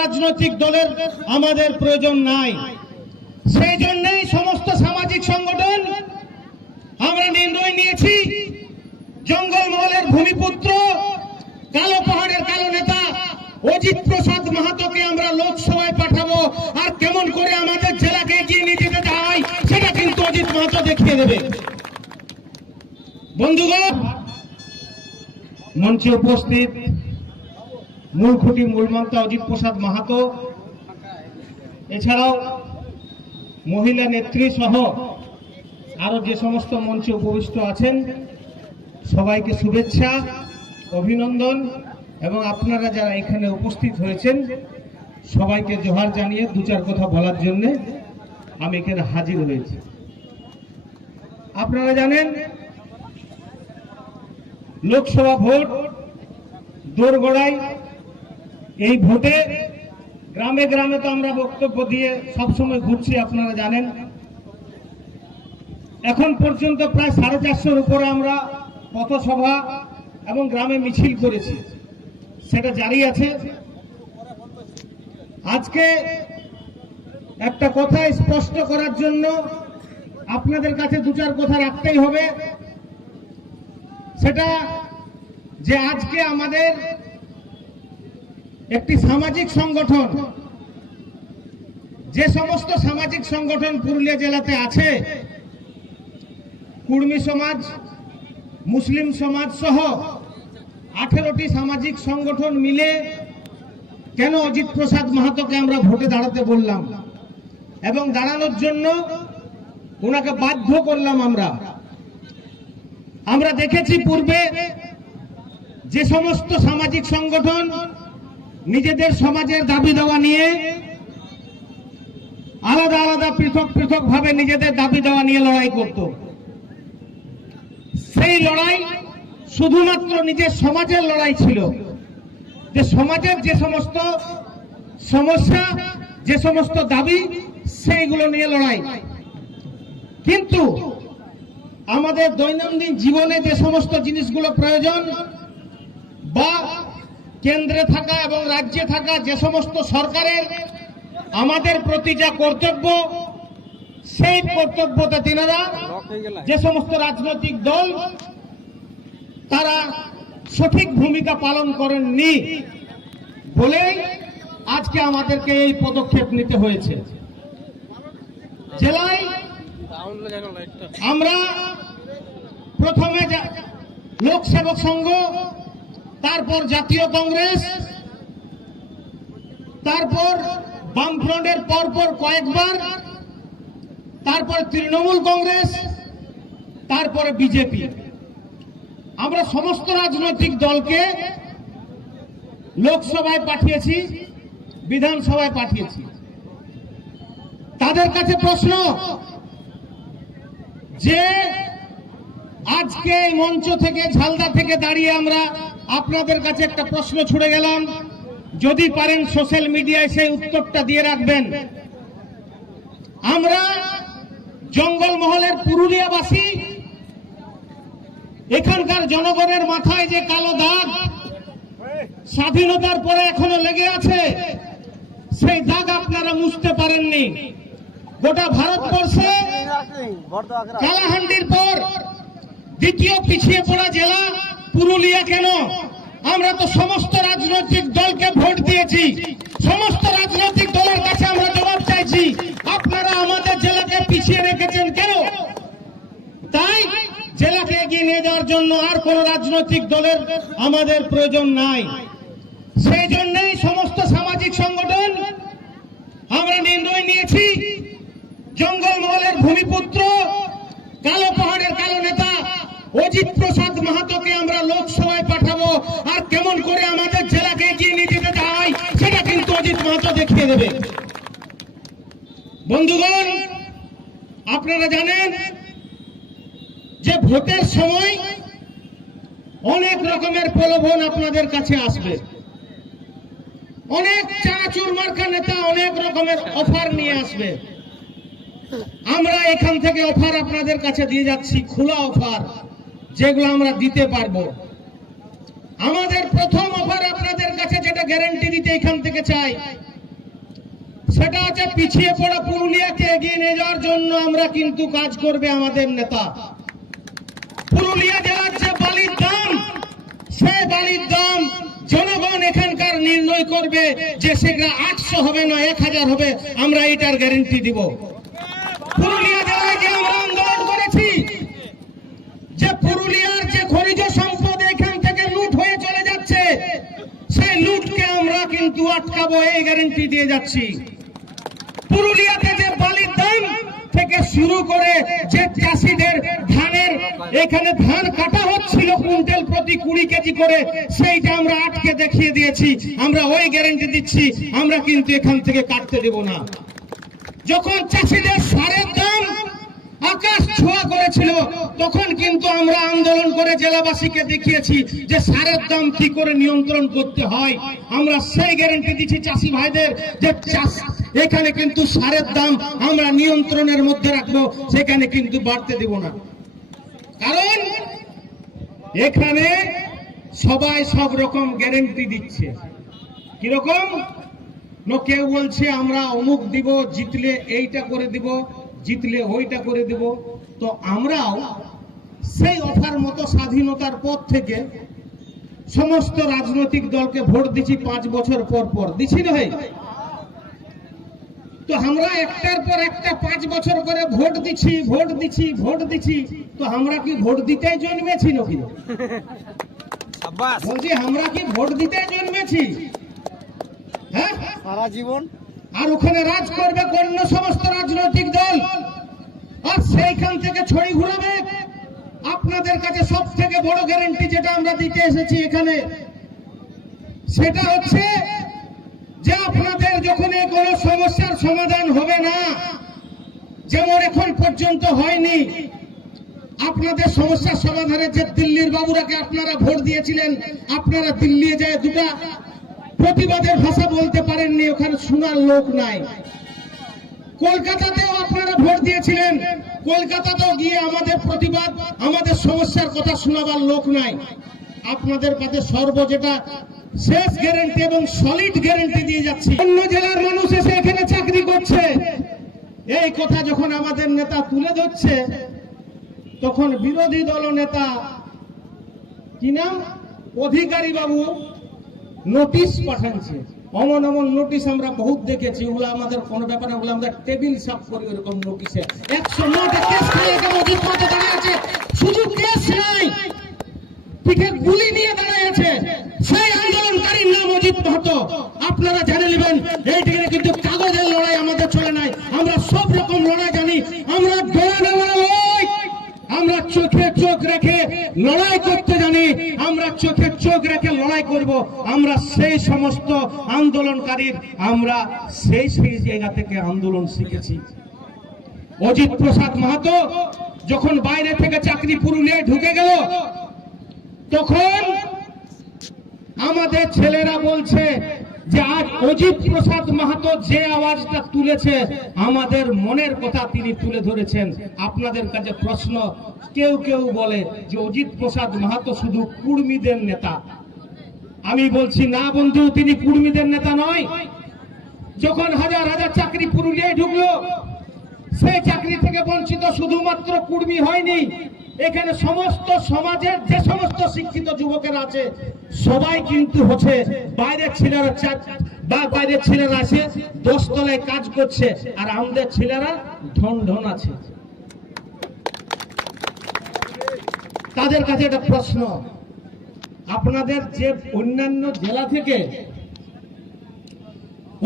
রাজনৈতিক দলের আমাদের প্রয়োজন নাই। সেই জন্যই সমস্ত সামাজিক সংগঠন আমরা নির্ণয় নিয়েছি জঙ্গলমহলের ভূমিপুত্র, কালো পাহাড়ের কালো নেতা অজিত প্রসাদ মাহাতোকে আমরা লোকসভায় পাঠাবো। আর কেমন করে আমাদের জেলাকে এগিয়ে নিয়ে যেতে হয় সেটা কিন্তু অজিত মাহাতো দেখিয়ে দেবে। বন্ধুগণ, মঞ্চে উপস্থিত মূল খুঁটি মূল মন্ত্র অজিত প্রসাদ মাহাতো। এছাড়াও মহিলা নেত্রী সহ আরও যে সমস্ত মঞ্চে উপবিষ্ট আছেন, সবাইকে শুভেচ্ছা, অভিনন্দন এবং আপনারা যারা এখানে উপস্থিত হয়েছেন, সবাইকে জোহার জানিয়ে দু চার কথা বলার জন্য আমি এখানে হাজির হয়েছি। আপনারা জানেন, লোকসভা ভোট, দোরগোড়ায় এই ভোটে গ্রামে গ্রামে তো আমরা বক্তব্য দিয়ে সবসময় ঘুরছি, আপনারা জানেন। এখন পর্যন্ত প্রায় সাড়ে চারশোর উপরে আমরা পথসভা এবং গ্রামে মিছিল করেছি। সেটা জারি আছে। আজকে একটা কথা স্পষ্ট করার জন্য আপনাদের কাছে দু চার কথা রাখতেই হবে। সেটা যে আজকে আমাদের একটি সামাজিক সংগঠন। যে সমস্ত সামাজিক সংগঠন পুরুলিয়া জেলাতে আছে, কুর্মী সমাজ, মুসলিম সমাজ সহ আঠেরোটি সামাজিক সংগঠন মিলে কেন অজিত প্রসাদ মাহাতোকে আমরা ভোটে দাঁড়াতে বললাম? এবং দাঁড়ানোর জন্য ওনাকে বাধ্য করলাম আমরা। আমরা দেখেছি পূর্বে যে সমস্ত সামাজিক সংগঠন নিজেদের সমাজের দাবি দেওয়া নিয়ে আলাদা আলাদা পৃথক পৃথক ভাবে নিজেদের দাবি দেওয়া নিয়ে লড়াই করত। সেই লড়াই শুধুমাত্র নিজের সমাজের লড়াই ছিল। যে সমাজের যে সমস্ত সমস্যা, যে সমস্ত দাবি, সেইগুলো নিয়ে লড়াই। কিন্তু আমাদের দৈনন্দিন জীবনে যে সমস্ত জিনিসগুলো প্রয়োজন বা কেন্দ্রে থাকা এবং রাজ্যে থাকা যে সমস্ত সরকারের আমাদের প্রতি যা কর্তব্য, সেই কর্তব্যতে তিনারা যে সমস্ত রাজনৈতিক দল, তারা সঠিক ভূমিকা পালন করেননি বলেই আজকে আমাদেরকে এই পদক্ষেপ নিতে হয়েছে। জেলায় আমরা প্রথমে যা- লোক সংঘ তারপর জাতীয় কংগ্রেস, তারপর বামফ্রন্টের পরপর কয়েকবার, তারপর তৃণমূল কংগ্রেস, তারপরে বিজেপি। আমরা সমস্ত রাজনৈতিক দলকে লোকসভায় পাঠিয়েছি, বিধানসভায় পাঠিয়েছি। তাদের কাছে প্রশ্ন, যে আজকে এই মঞ্চ থেকে ঝালদা থেকে দাঁড়িয়ে আমরা আপনাদের কাছে একটা প্রশ্ন ছুড়ে গেলাম। যদি পারেন সোশ্যাল মিডিয়ায় সেই উত্তরটা দিয়ে রাখবেন। আমরা জঙ্গলমহলের পুরুলিয়াবাসী এখানকার জনগণের মাথায় যে কালো দাগ স্বাধীনতার পরে এখনও লেগে আছে সেই দাগ আপনারা মুছতে পারেননি। গোটা ভারতবর্ষে কালাহান্ডির পর দ্বিতীয় পিছিয়ে পড়া জেলা পুরুলিয়া কেন? আমরা তো সমস্ত রাজনৈতিক দলকে ভোট দিয়েছি। সমস্ত রাজনৈতিক দলের কাছে আমরা জবাব চাইছি, আপনারা আমাদের জেলাকে পিছিয়ে রেখেছেন কেন? তাই জেলাকে এগিয়ে নিয়ে যাওয়ার জন্য আর কোন রাজনৈতিক দলের আমাদের প্রয়োজন নাই। সেই জন্যই সমস্ত সামাজিক সংগঠন আমরা নির্ণয় নিয়েছি। জঙ্গলমহলের ভূমিপুত্র, কালো পাহাড়ের কালো নেতা দেবে। বন্ধুগণ, আপনারা জানেন যে ভোটের সময় অনেক রকমের প্রলোভন আপনাদের কাছে আসবে। অনেক চানাচুর মার্কা নেতা অনেক রকমের অফার নিয়ে আসবে। আমরা এখান থেকে অফার আপনাদের কাছে দিয়ে যাচ্ছি, খোলা অফার, যেগুলো আমরা দিতে পারব। আমাদের প্রথম অফার আপনাদের কাছে যেটা গ্যারান্টি দিতে এখান থেকে চাই সেটা হচ্ছে পিছিয়ে পড়া পুরুলিয়াকে এগিয়ে নিয়ে যাওয়ার জন্য আমরা কিন্তু কাজ করবে আমাদের নেতা। পুরুলিয়া জেলার যে বালির দাম সে বালির দাম জনগণ এখানকার নির্ণয় করবে যে সেটা আটশো হবে না এক হাজার হবে, আমরা এটার গ্যারেন্টি দিব। পুরুলিয়া জেলায় যে আমরা আন্দোলন করেছি, যে পুরুলিয়ার যে খনিজ সম্পদ এখান থেকে লুট হয়ে চলে যাচ্ছে, সেই লুটকে আমরা কিন্তু আটকাবো, এই গ্যারেন্টি দিয়ে যাচ্ছি। পুরুলিয়াতে যে বালির দাম থেকে শুরু করে যে চাষিদের ধানের, এখানে ধান কাটা হচ্ছিল কুইন্টাল প্রতি কুড়ি কেজি করে, সেইটা আমরা আটকে দেখিয়ে দিয়েছি। আমরা ওই গ্যারেন্টি দিচ্ছি, আমরা কিন্তু এখান থেকে কাটতে দেব না। যখন চাষিদের সারের দাম আকাশ ছোঁয়া করেছিল। তখন কিন্তু আমরা আন্দোলন করে জেলাবাসীকে দেখিয়েছি যে সারের দাম কি করে নিয়ন্ত্রণ করতে হয়। আমরা সেই গ্যারেন্টি দিচ্ছি চাষি ভাইদের যে চাষ, এখানে কিন্তু সারের দাম আমরা নিয়ন্ত্রণের মধ্যে রাখব, সেখানে কিন্তু বাড়তে দেব না। কারণ এখানে সবাই সব রকম গ্যারেন্টি দিচ্ছে। কীরকম? কেউ বলছে আমরা অমুক দিব, জিতলে এইটা করে দিব। জিতলে ওইটা করে দিব। তো আমরাও সেই অফার মতো স্বাধীনতার পর থেকে সমস্ত রাজনৈতিক দলকে ভোট দিচ্ছি পাঁচ বছর পর পর। দিচ্ছি না ভাই? তো আমরা একটার পর একটা পাঁচ বছর করে ভোট দিচ্ছি ভোট দিচ্ছি ভোট দিচ্ছি তো আমরা কি ভোট দিতেই জন্মেছি নাকি? বলছি আমরা কি ভোট দিতে জন্মেছি? হ্যাঁ? সারা জীবন আর ওখানে রাজ করবে অন্য সমস্ত রাজনৈতিক দল। আর সেইখান থেকে ছড়ি ঘুরাবে। আপনাদের কাছে সব থেকে বড় গ্যারেন্টি যেটা আমরা দিতে এসেছি এখানে, সেটা হচ্ছে যে আপনাদের যখন কোনো সমস্যার সমাধান হবে না, যেমন এখন পর্যন্ত হয়নি, আপনাদের সমস্যার সমাধানের যে দিল্লির বাবুরাকে আপনারা ভোট দিয়েছিলেন, আপনারা দিল্লি যায় দুটা প্রতিবাদের ভাষা বলতে পারেননি, ওখানে শোনার লোক নাই। কলকাতাতেও আপনারা ভোট দিয়েছিলেন। কলকাতাতেও গিয়ে আমাদের প্রতিবাদ, আমাদের সমস্যার কথা শোনাবার লোক নাই। আপনাদের কাছে সর্ব যেটা শেষ গ্যারেন্টি এবং সলিড গ্যারেন্টি দিয়ে যাচ্ছি। অন্য জেলার মানুষ এসে এখানে চাকরি করছে। এই কথা যখন আমাদের নেতা তুলে ধরছে, তখন বিরোধী দল নেতা কি নাম? অধিকারী বাবু। নোটিশ পাঠাচ্ছে অমন অমন নোটিশ আমরা বহুত দেখেছি, ওগুলো আমাদের কোনো ব্যাপারে ওগুলো আমরা টেবিল সাফ করি ওরকম নোটিশে একশো শুধু কেস নাই পিঠে গুলি নিয়ে দাঁড়িয়ে আছে। সেই আন্দোলনকারীর নাম অজিত মাহাতো। আপনারা জেনে নেবেন এইটিকে কিন্তু চোখে চোখ রেখে লড়াই করতে জানি, আমরা চোখে চোখ রেখে লড়াই করব, আমরা সেই সমস্ত আন্দোলনকারীর, আমরা সেই সেই জায়গা থেকে আন্দোলন শিখেছি। অজিত প্রসাদ মাহাতো যখন বাইরে থেকে চাকরি পুরুলিয়ায় ঢুকে গেল, তখন আমাদের ছেলেরা বলছে যে আজ অজিত প্রসাদ মাহাতো যে আওয়াজটা তুলেছে, আমাদের মনের কথা তিনি তুলে ধরেছেন। আপনাদের কাছে প্রশ্ন, কেউ কেউ বলে যে অজিত প্রসাদ মাহাতো শুধু কুর্মীদের নেতা। আমি বলছি, না বন্ধু, তিনি কুর্মীদের নেতা নয়। যখন হাজার হাজার চাকরি পুরুলিয়ায় ঢুকলো, সেই চাকরি থেকে বঞ্চিত শুধুমাত্র কুর্মী হয়নি এখানে সমস্ত সমাজের যে সমস্ত শিক্ষিত যুবকেরা আছে, সবাই কিন্তু হচ্ছে বাইরের ছেলেরা বা বাইরের ছেলেরা আছে, দশতলায় কাজ করছে, আর আমাদের ছেলেরা ঢন ঢন আছে। তাদের কাছে একটা প্রশ্ন, আপনাদের যে অন্যান্য জেলা থেকে,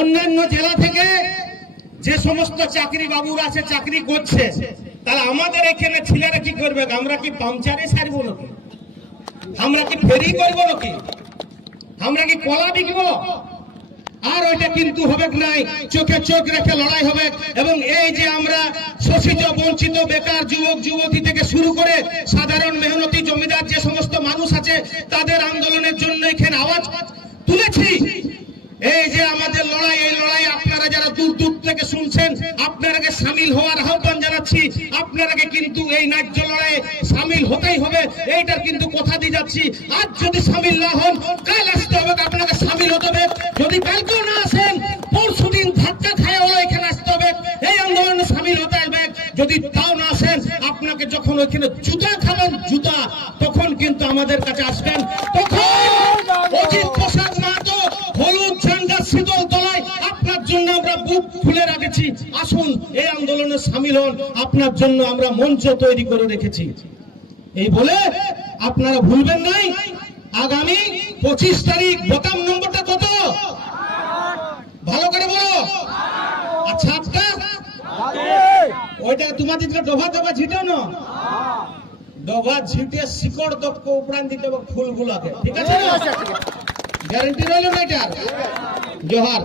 অন্যান্য জেলা থেকে যে সমস্ত চাকরি বাবুরা আছে, চাকরি করছে তাহলে আমাদের এখানে ছেলেরা কি করবে? আমরা কি পাংচারে সারবো নাকি? আমরা কি ফেরি করব নাকি? আমরা কি কলা বিকবো? আর ওইটা কিন্তু হবে নাই? চোখে চোখ রেখে লড়াই হবে। এবং এই যে আমরা শোষিত, বঞ্চিত, বেকার যুবক, যুবতী থেকে শুরু করে সাধারণ মেহনতি জমিদার যে সমস্ত মানুষ আছে, তাদের আন্দোলনের জন্য এখানে আওয়াজ তুলেছি। এই যে আমাদের লড়াই, এই লড়াই আপনারা যারা দূর দূর থেকে শুনছেন এই ন্যায্য লড়াইয়ে সামিল হতেই হবে, এইটার কিন্তু কথা দিয়ে যাচ্ছি। আজ যদি সামিল না হন, কাল আসতে হবে আপনাকে সামিল হতে হবে। যদি কালকেও না আসেন পরশু দিন ধাক্কা খায় হলো এখানে আসতে হবে। এই আন্দোলনে সামিল হতে হবে। যদি তাও না আসেন, আপনাকে যখন ওইখানে জুতা খাবেন, জুতা, তখন কিন্তু আমাদের কাছে আসবেন। তখন সামিল হন আপনার জন্য আমরা মঞ্চ তৈরি করে রেখেছি। এই বলে আপনারা ভুলবেন নাই আগামী পঁচিশ তারিখ বোতাম নম্বরটা কত? ভালো করে বলো। আচ্ছা আচ্ছা। ওইটা তোমাদের ডোভা ডোভা ছিটেও না? ডোভা ছিটে শিকড় দক্ষ উপরান দিতে হবে ফুলগুলোকে। ঠিক আছে গ্যারেন্টি রইল না এটা জোহার।